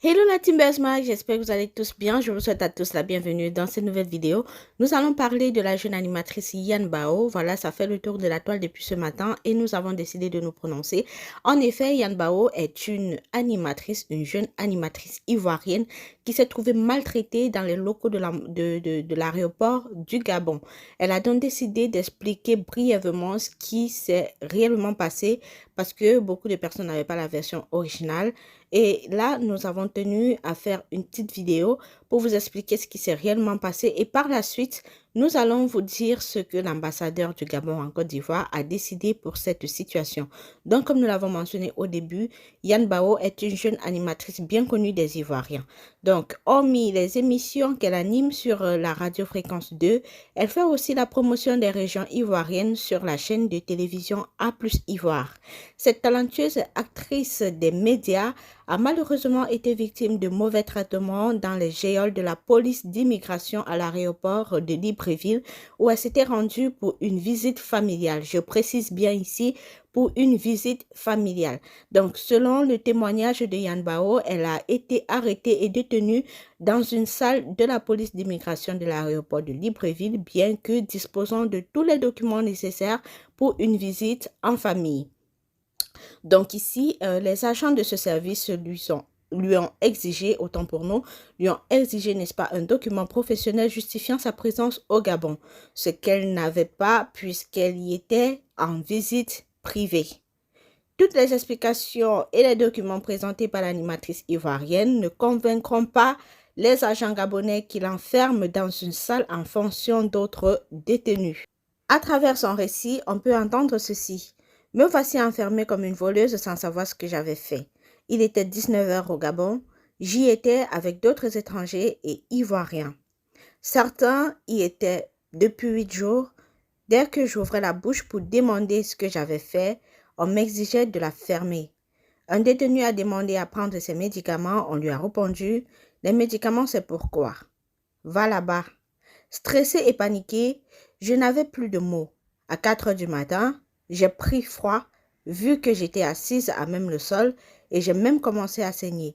Hello la team Besma, j'espère que vous allez tous bien. Je vous souhaite à tous la bienvenue dans cette nouvelle vidéo. Nous allons parler de la jeune animatrice Yan Bao. Voilà, ça fait le tour de la toile depuis ce matin et nous avons décidé de nous prononcer. En effet, Yan Bao est une animatrice, une jeune animatrice ivoirienne qui s'est trouvée maltraitée dans les locaux de l'aéroport du Gabon. Elle a donc décidé d'expliquer brièvement ce qui s'est réellement passé parce que beaucoup de personnes n'avaient pas la version originale. Et là, nous avons tenu à faire une petite vidéo pour vous expliquer ce qui s'est réellement passé. Et par la suite, nous allons vous dire ce que l'ambassadeur du Gabon en Côte d'Ivoire a décidé pour cette situation. Donc, comme nous l'avons mentionné au début, Yan Bao est une jeune animatrice bien connue des Ivoiriens. Donc, hormis les émissions qu'elle anime sur la radio Fréquence 2, elle fait aussi la promotion des régions ivoiriennes sur la chaîne de télévision A plus Ivoire. Cette talentueuse actrice des médias a malheureusement été victime de mauvais traitements dans les geôles de la police d'immigration à l'aéroport de Libreville où elle s'était rendue pour une visite familiale. Je précise bien ici, pour une visite familiale. Donc, selon le témoignage de Yan Bao, elle a été arrêtée et détenue dans une salle de la police d'immigration de l'aéroport de Libreville, bien que disposant de tous les documents nécessaires pour une visite en famille. Donc ici, les agents de ce service lui ont exigé, autant pour nous, lui ont exigé, n'est-ce pas, un document professionnel justifiant sa présence au Gabon, ce qu'elle n'avait pas puisqu'elle y était en visite privée. Toutes les explications et les documents présentés par l'animatrice ivoirienne ne convaincront pas les agents gabonais qui l'enferment dans une salle en fonction d'autres détenus. À travers son récit, on peut entendre ceci. Me voici enfermée comme une voleuse sans savoir ce que j'avais fait. Il était 19 heures au Gabon. J'y étais avec d'autres étrangers et ivoiriens. Certains y étaient depuis 8 jours. Dès que j'ouvrais la bouche pour demander ce que j'avais fait, on m'exigeait de la fermer. Un détenu a demandé à prendre ses médicaments. On lui a répondu, les médicaments c'est pourquoi. Va là-bas. Stressée et paniquée, je n'avais plus de mots. À 4 heures du matin, j'ai pris froid, vu que j'étais assise à même le sol et j'ai même commencé à saigner.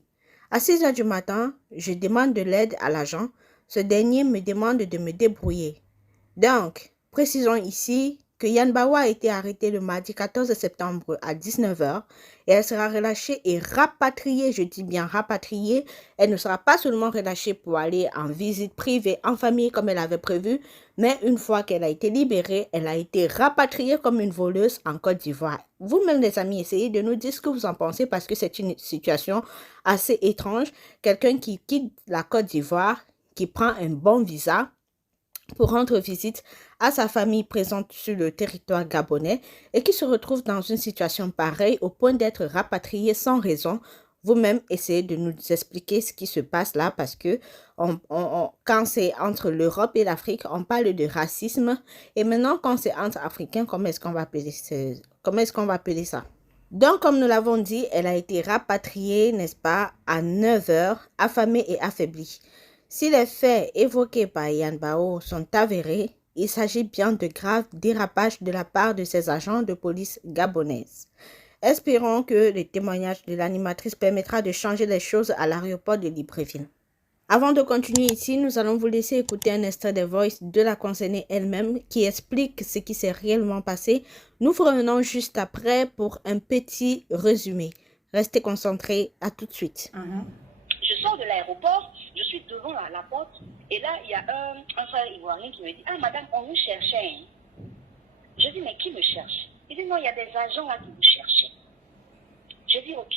À 6 heures du matin, je demande de l'aide à l'agent. Ce dernier me demande de me débrouiller. Donc, précisons ici que Yan Bawa a été arrêtée le mardi 14 septembre à 19 heures et elle sera relâchée et rapatriée, je dis bien rapatriée. Elle ne sera pas seulement relâchée pour aller en visite privée en famille comme elle avait prévu, mais une fois qu'elle a été libérée, elle a été rapatriée comme une voleuse en Côte d'Ivoire. Vous-même les amis, essayez de nous dire ce que vous en pensez parce que c'est une situation assez étrange. Quelqu'un qui quitte la Côte d'Ivoire, qui prend un bon visa, pour rendre visite à sa famille présente sur le territoire gabonais et qui se retrouve dans une situation pareille au point d'être rapatrié sans raison. Vous-même, essayez de nous expliquer ce qui se passe là parce que quand c'est entre l'Europe et l'Afrique, on parle de racisme. Et maintenant, quand c'est entre Africains, comment est-ce qu'on va appeler ça? Donc, comme nous l'avons dit, elle a été rapatriée, n'est-ce pas, à 9 heures, affamée et affaiblie. Si les faits évoqués par Yan Bao sont avérés, il s'agit bien de graves dérapages de la part de ces agents de police gabonaises. Espérons que le témoignage de l'animatrice permettra de changer les choses à l'aéroport de Libreville. Avant de continuer ici, nous allons vous laisser écouter un extrait des voice de la concernée elle-même qui explique ce qui s'est réellement passé. Nous revenons juste après pour un petit résumé. Restez concentrés, à tout de suite. Je sors de l'aéroport, je suis devant la porte, et là, il y a un frère ivoirien qui me dit, ah madame, on vous cherchait. Je dis, mais qui me cherche? Il dit, non, il y a des agents là qui vous cherchaient. Je dis, ok.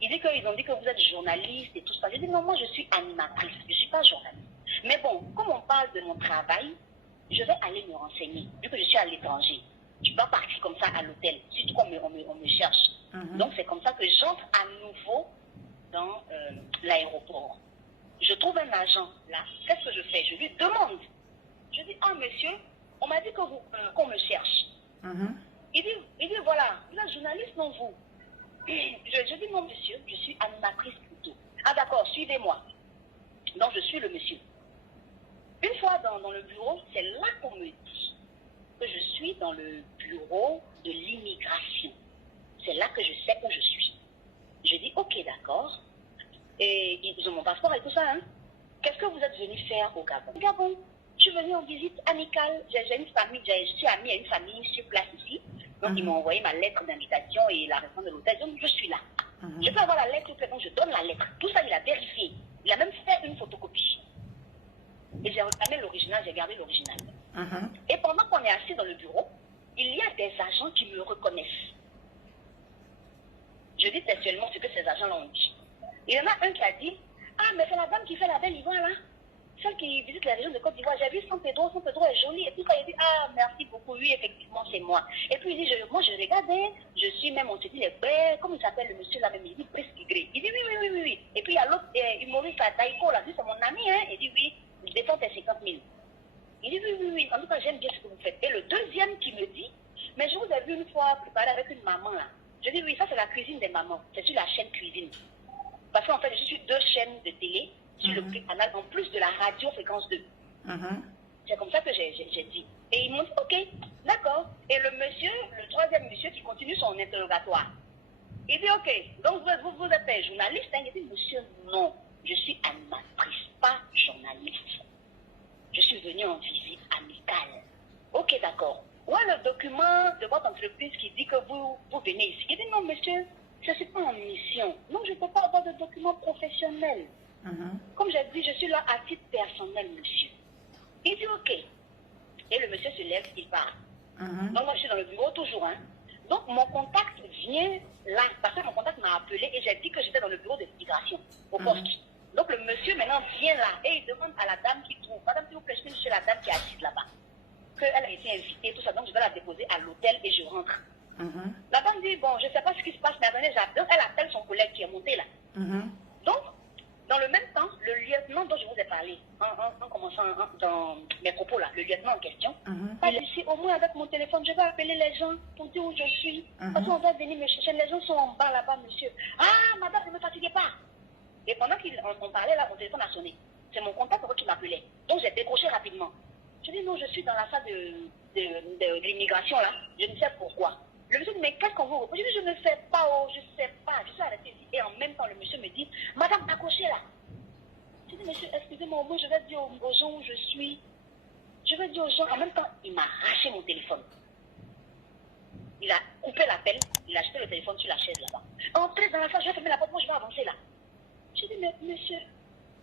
Il dit qu'ils ont dit que vous êtes journaliste et tout ça. Je dis, non, moi je suis animatrice, je ne suis pas journaliste. Mais bon, comme on parle de mon travail, je vais aller me renseigner, vu que je suis à l'étranger. Je ne peux pas partir comme ça à l'hôtel, surtout qu'on me cherche. Donc c'est comme ça que j'entre à nouveau dans l'aéroport. Je trouve un agent là. Qu'est-ce que je fais? Je lui demande. Je dis, ah monsieur, on m'a dit qu'on me cherche. Il dit, voilà, la journaliste, non vous. Je dis, non monsieur, je suis animatrice plutôt. Ah d'accord, suivez-moi. Donc je suis le monsieur. Une fois dans le bureau, c'est là qu'on me dit que je suis dans le bureau de l'immigration. C'est là que je sais où je suis. Je dis, ok, d'accord. Et ils ont mon passeport et tout ça. Hein. Qu'est-ce que vous êtes venu faire au Gabon? Au Gabon, je suis venue en visite amicale. J'ai une famille, je suis amie à une famille sur place ici. Donc, ils m'ont envoyé ma lettre d'invitation et la réponse de l'hôtel. Donc, je suis là. Je peux avoir la lettre, donc je donne la lettre. Tout ça, il a vérifié. Il a même fait une photocopie. Et j'ai réclamé l'original, j'ai gardé l'original. Et pendant qu'on est assis dans le bureau, il y a des agents qui me reconnaissent. Je dis textuellement ce que ces agents ont dit. Il y en a un qui a dit, ah, mais c'est la dame qui fait la belle Ivoire là. Celle qui visite la région de Côte d'Ivoire. J'ai vu San Pedro est joli. Et puis ça, il dit, ah, merci beaucoup, oui, effectivement, c'est moi. Et puis il dit, moi je regardais, je suis même, on se dit, les frères, comment il s'appelle le monsieur là même, il dit, Presquigré. Il dit, oui. Et puis il y a l'autre humoriste à Taïko là, dit, c'est mon ami, hein. Il dit, oui, il défend tes 50 000. Il dit, oui. En tout cas, j'aime bien ce que vous faites. Et le deuxième qui me dit, mais je vous ai vu une fois préparer avec une maman là. Je dis, oui, ça c'est la cuisine des mamans. C'est sur la chaîne cuisine. Parce qu'en fait, je suis sur 2 chaînes de télé, sur le canal, en plus de la radio fréquence 2. C'est comme ça que j'ai dit. Et ils m'ont dit, ok, d'accord. Et le monsieur, le troisième monsieur qui continue son interrogatoire, il dit, ok, donc vous êtes journaliste, hein? Il dit, monsieur, non, je suis animatrice, pas journaliste. Je suis venue en visite amicale. Ok, d'accord. Où est le document de votre entreprise qui dit que vous venez ici? Il dit, non, monsieur, je ne suis pas en mission. Non, je ne peux pas avoir de document professionnel. Comme j'ai dit, je suis là à titre personnel, monsieur. Il dit, ok. Et le monsieur se lève, il part. Donc, moi, je suis dans le bureau toujours. Hein. Donc, mon contact vient là. Parce que mon contact m'a appelé et j'ai dit que j'étais dans le bureau de l'immigration, au poste. Donc, le monsieur maintenant vient là et il demande à la dame qui trouve, madame, s'il vous plaît, je suis la dame qui est assise là-bas, qu'elle a été invitée, tout ça. Donc, je vais la déposer à l'hôtel et je rentre. La dame dit, bon, je ne sais pas ce qui se passe, mais attendez, j'appelle. Elle appelle son collègue qui est monté là. Donc, dans le même temps, le lieutenant dont je vous ai parlé, en commençant dans mes propos là, le lieutenant en question, il dit, au moins avec mon téléphone, je vais appeler les gens pour dire où je suis. Parce qu'on va venir me chercher. Les gens sont en bas là-bas, monsieur. Ah, madame, ne me fatiguez pas. Et pendant qu'on parlait là, mon téléphone a sonné. C'est mon contact qui m'appelait. Donc, j'ai décroché rapidement. Je dis, non, je suis dans la salle de l'immigration là. Je ne sais pourquoi. Le monsieur dit, mais qu'est-ce qu'on vous reproche? Je dis, je ne sais pas, je ne sais pas. Je suis arrêtée ici. Et en même temps, le monsieur me dit, madame, accrochez là. Je dis, monsieur, excusez-moi, au moins, je vais dire aux gens où je suis. Je vais dire aux gens. En même temps, il m'a arraché mon téléphone. Il a coupé l'appel. Il a jeté le téléphone sur la chaise là-bas. Entrez dans la salle, je vais fermer la porte. Moi, je vais avancer là. Je dis, mais monsieur,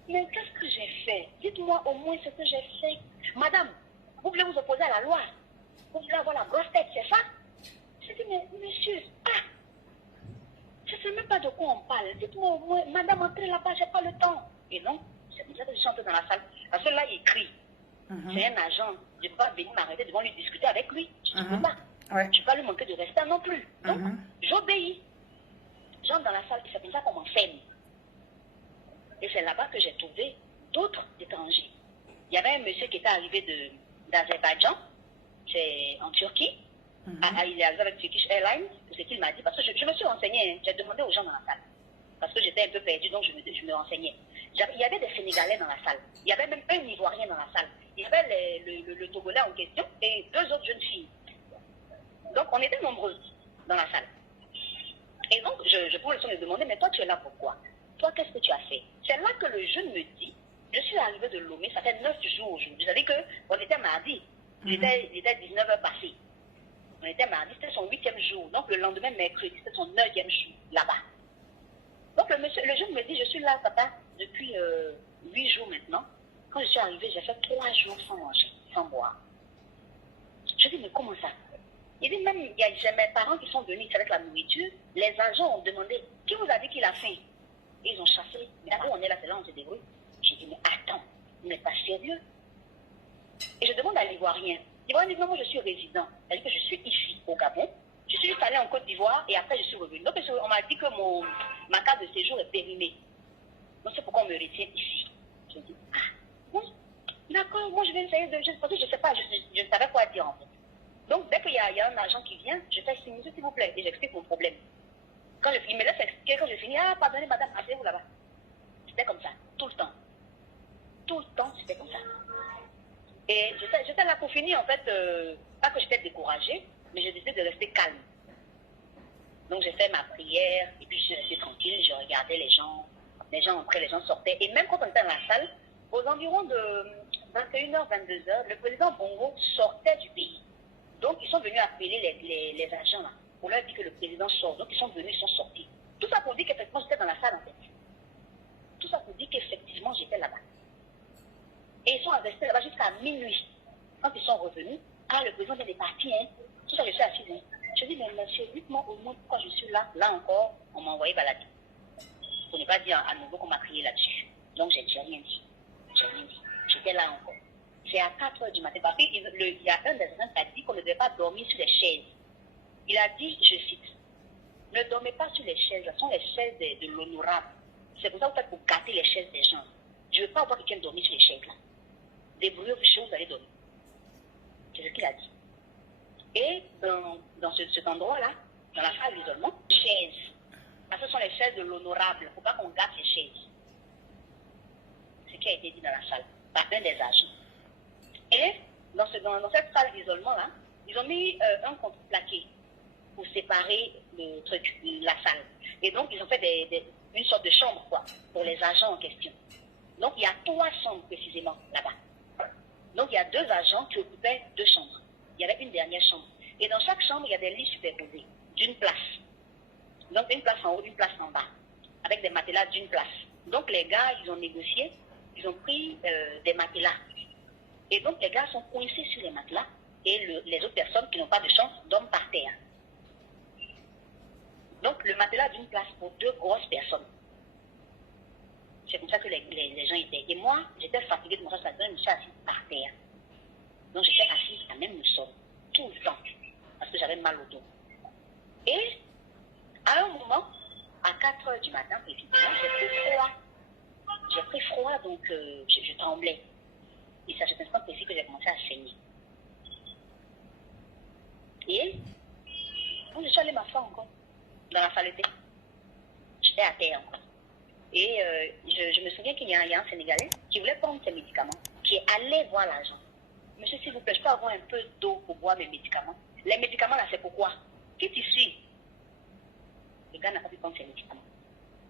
mais qu'est-ce que j'ai fait? Dites-moi au moins ce que j'ai fait. Madame, vous voulez vous opposer à la loi? Vous voulez avoir la grosse tête, c'est ça? Je dis, mais monsieur, je ne sais même pas de quoi on parle. Dites-moi au moins, madame, entrez là-bas, je n'ai pas le temps. Et non, c'est pour ça que je suis entrée dans la salle. Parce que là, il crie. C'est un agent. Je ne peux pas venir m'arrêter devant lui discuter avec lui. Je ne peux pas. Je ne peux pas lui manquer de respect non plus. Donc, j'obéis. J'entre dans la salle et c'est comme ça qu'on m'enferme. Et c'est là-bas que j'ai trouvé d'autres étrangers. Il y avait un monsieur qui était arrivé d'Azerbaïdjan, c'est en Turquie. Il est arrivé avec Turkish Airlines, c'est ce qu'il m'a dit. Parce que je me suis renseignée, j'ai demandé aux gens dans la salle. Parce que j'étais un peu perdue, donc je me renseignais. Il y avait des Sénégalais dans la salle. Il y avait même un Ivoirien dans la salle. Il y avait le Togolais en question et 2 autres jeunes filles. Donc on était nombreux dans la salle. Et donc je pouvais le son lui demander, mais toi tu es là pourquoi? Toi, qu'est-ce que tu as fait? C'est là que le jeune me dit, je suis arrivé de Lomé, ça fait 9 jours aujourd'hui. Vous savez qu'on était mardi, il était 19h passé. On était mardi, c'était son 8e jour. Donc le lendemain, mercredi, c'était son 9e jour là-bas. Donc le jeune me dit, je suis là, papa, depuis 8 jours maintenant. Quand je suis arrivé, j'ai fait 3 jours sans manger, sans boire. Je dis, mais comment ça? Il dit, même, j'ai mes parents qui sont venus avec la nourriture. Les agents ont demandé, qui vous a dit qu'il a faim? Et ils ont chassé. Mais après, on est là, c'est là, on se débrouille. J'ai dit, mais attends, vous n'êtes pas sérieux? Et je demande à l'Ivoirien. L'Ivoirien dit, non, moi je suis résident. C'est-à-dire que je suis ici, au Gabon. Je suis juste allé en Côte d'Ivoire et après je suis revenu. Donc on m'a dit que ma carte de séjour est périmée. Donc c'est pourquoi on me retient ici. Je dis, bon, d'accord, moi je vais essayer de... Parce que je ne sais pas, je ne savais quoi dire en fait. Donc dès qu'il y a un agent qui vient, je fais signe, s'il vous plaît, et j'explique mon problème. Il me laisse expliquer, quand je finis, pardonnez madame, asseyez-vous là-bas. C'était comme ça, tout le temps. Tout le temps, c'était comme ça. Et j'étais là pour finir, en fait, pas que j'étais découragée, mais je décidé de rester calme. Donc j'ai fait ma prière, et puis je suis restée tranquille, je regardais les gens Les gens entraient, les gens sortaient. Et même quand on était dans la salle, aux environs de 21h, 22h, le président Bongo sortait du pays. Donc, ils sont venus appeler les agents là, pour leur dire que le président sort. Donc, ils sont venus, ils sont sortis. Tout ça pour dire qu'effectivement, j'étais dans la salle en fait. Tout ça pour dire qu'effectivement, j'étais là-bas. Et ils sont restés là-bas jusqu'à minuit. Quand ils sont revenus, le président vient de partir, hein. Tout ça, je suis assise. Hein. Je dis, mais monsieur, dites-moi au moins pourquoi je suis là. Là encore, on m'a envoyé balader. Pour ne pas dire à nouveau qu'on m'a crié là-dessus. Donc, j'ai rien dit. J'ai rien dit. J'étais là encore. C'est à 4h du matin. Parce qu'il y a un des gens qui a dit qu'on ne devait pas dormir sur les chaises. Il a dit, je cite, ne dormez pas sur les chaises. Ce sont les chaises de l'honorable. C'est pour ça que vous faites pour gâter les chaises des gens. Je ne veux pas voir quelqu'un dormir sur les chaises là. Débrouillez-vous chez vous allez dormir. C'est ce qu'il a dit. Et dans cet endroit-là, dans la salle d'isolement, chaises. Parce que ce sont les chaises de l'honorable. Il ne faut pas qu'on gâte les chaises. Ce qui a été dit dans la salle par un des agents. Et dans cette salle d'isolement-là, ils ont mis un contreplaqué pour séparer le truc, la salle. Et donc, ils ont fait une sorte de chambre, quoi, pour les agents en question. Donc, il y a 3 chambres précisément là-bas. Donc, il y a 2 agents qui occupaient 2 chambres. Il y avait une dernière chambre. Et dans chaque chambre, il y a des lits superposés d'une place. Donc, une place en haut, une place en bas. Avec des matelas d'une place. Donc, les gars, ils ont négocié. Ils ont pris des matelas. Et donc, les gars sont coincés sur les matelas. Et les autres personnes qui n'ont pas de chance dorment par terre. Donc, le matelas d'une place pour 2 grosses personnes. C'est comme ça que les gens étaient. Et moi, j'étais fatiguée de mon reste, je me suis assise par terre. Donc, j'étais assise à même le sol, tout le temps, parce que j'avais mal au dos. Et, à un moment, à 4h du matin, précisément, j'ai pris froid. J'ai pris froid, donc je tremblais. Et c'est à cet instant précis que j'ai commencé à saigner. Et, quand je suis allée m'asseoir encore, dans la saleté, j'étais à terre encore. Et je me souviens qu'il y a un Sénégalais qui voulait prendre ses médicaments, qui est allé voir l'agent. Monsieur, s'il vous plaît, je peux avoir un peu d'eau pour boire mes médicaments. Les médicaments, là, c'est pourquoi? Qui t'y suit? Le gars n'a pas pu prendre ses médicaments.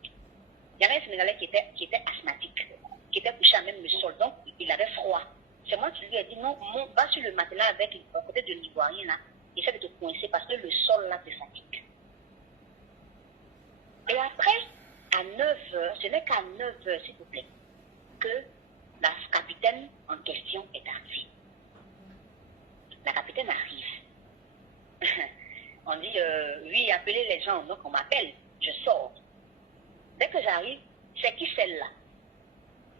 Il y avait un Sénégalais qui était asthmatique, qui était couché à même le sol, donc il avait froid. C'est moi qui lui ai dit, non, va sur le matelas avec à côté de l'Ivoirien, là, essaie de te coincer parce que le sol, là, te fatigue. Et après, à 9h, ce n'est qu'à 9h, s'il vous plaît, que la capitaine en question est arrivée. La capitaine arrive. On dit, oui, appelez les gens, donc on m'appelle, je sors. Dès que j'arrive, c'est qui celle-là?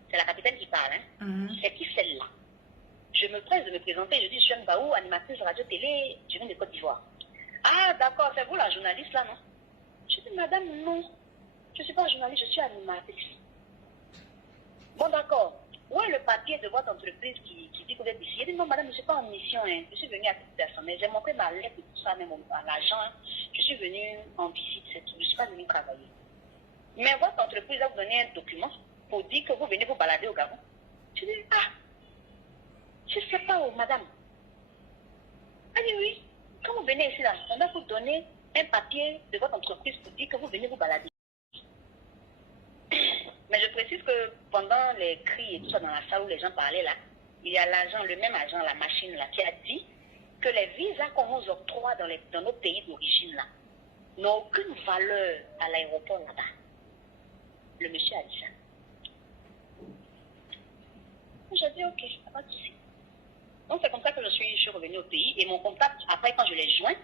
C'est la capitaine qui parle, hein? C'est qui celle-là? Je me presse de me présenter, je dis, je suis Yann Bao, animatrice radio-télé, je viens de Côte d'Ivoire. Ah, d'accord, c'est vous la journaliste là, non? Je dis, madame, non. Je ne suis pas journaliste, je suis animatrice. Bon, d'accord. Où est le papier de votre entreprise qui dit que vous êtes ici? Je dis, non, madame, je ne suis pas en mission. Hein. Je suis venue à titre personnel. J'ai montré ma lettre et tout ça, même à l'agent. Hein. Je suis venue en visite, c'est tout. Je ne suis pas venue travailler. Mais votre entreprise a vous donné un document pour dire que vous venez vous balader au Gabon. Je dis, je ne sais pas où, madame. Elle dit, oui. Quand vous venez ici, là, on va vous donner un papier de votre entreprise pour dire que vous venez vous balader. Mais je précise que pendant les cris et tout ça dans la salle où les gens parlaient là, il y a l'agent, le même agent, la machine là, qui a dit que les visas qu'on nous octroie dans nos pays d'origine là n'ont aucune valeur à l'aéroport là-bas. Le monsieur a dit ça. J'ai dit ok, pas de souci. Donc c'est comme ça que je suis revenue au pays et mon contact, après quand je l'ai joint,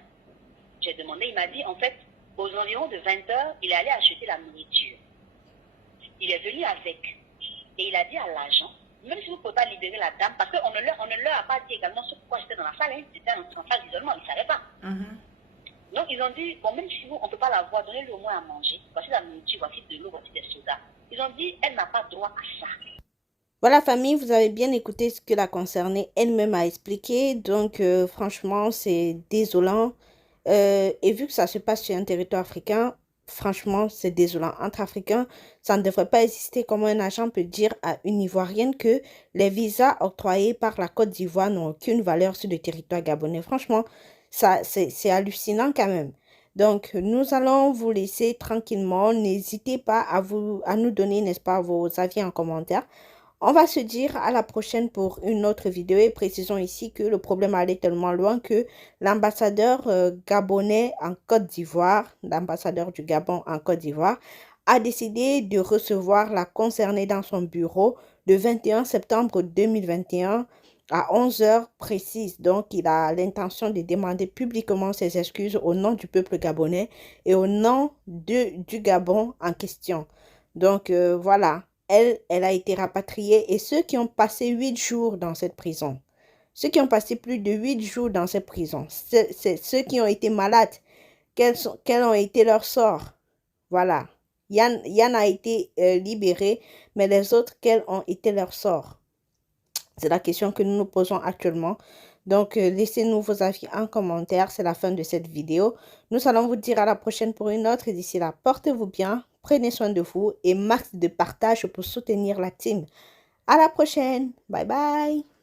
j'ai demandé, il m'a dit en fait, aux environs de 20h, il est allé acheter la nourriture. Il est venu avec et il a dit à l'agent, même si vous ne pouvez pas libérer la dame, parce qu'on ne leur a pas dit également sur pourquoi j'étais dans la salle, hein, j'étais en salle d'isolement, ils ne savaient pas. Donc ils ont dit, bon même si on ne peut pas la voir, donnez-lui au moins à manger. Voici la nourriture, voici de l'eau, voici des sodas. Ils ont dit, elle n'a pas droit à ça. Voilà famille, vous avez bien écouté ce que la concernée elle-même a expliqué. Donc franchement, c'est désolant. Et vu que ça se passe sur un territoire africain, franchement, c'est désolant. Entre Africains, ça ne devrait pas exister. Comment un agent peut dire à une Ivoirienne que les visas octroyés par la Côte d'Ivoire n'ont aucune valeur sur le territoire gabonais. Franchement, ça, c'est hallucinant quand même. Donc, nous allons vous laisser tranquillement. N'hésitez pas à nous donner, n'est-ce pas, vos avis en commentaire. On va se dire à la prochaine pour une autre vidéo et précisons ici que le problème allait tellement loin que l'ambassadeur gabonais en Côte d'Ivoire, l'ambassadeur du Gabon en Côte d'Ivoire, a décidé de recevoir la concernée dans son bureau le 21 septembre 2021 à 11 heures précises. Donc, il a l'intention de demander publiquement ses excuses au nom du peuple gabonais et au nom du Gabon en question. Donc, voilà. Elle a été rapatriée et ceux qui ont passé 8 jours dans cette prison, ceux qui ont passé plus de 8 jours dans cette prison, c'est ceux qui ont été malades, quels ont été leurs sorts. Voilà. Yann a été libéré, mais les autres, quels ont été leurs sorts? C'est la question que nous nous posons actuellement. Donc, laissez-nous vos avis en commentaire. C'est la fin de cette vidéo. Nous allons vous dire à la prochaine pour une autre. Et d'ici là, portez-vous bien, prenez soin de vous et max de partage pour soutenir la team. À la prochaine. Bye bye.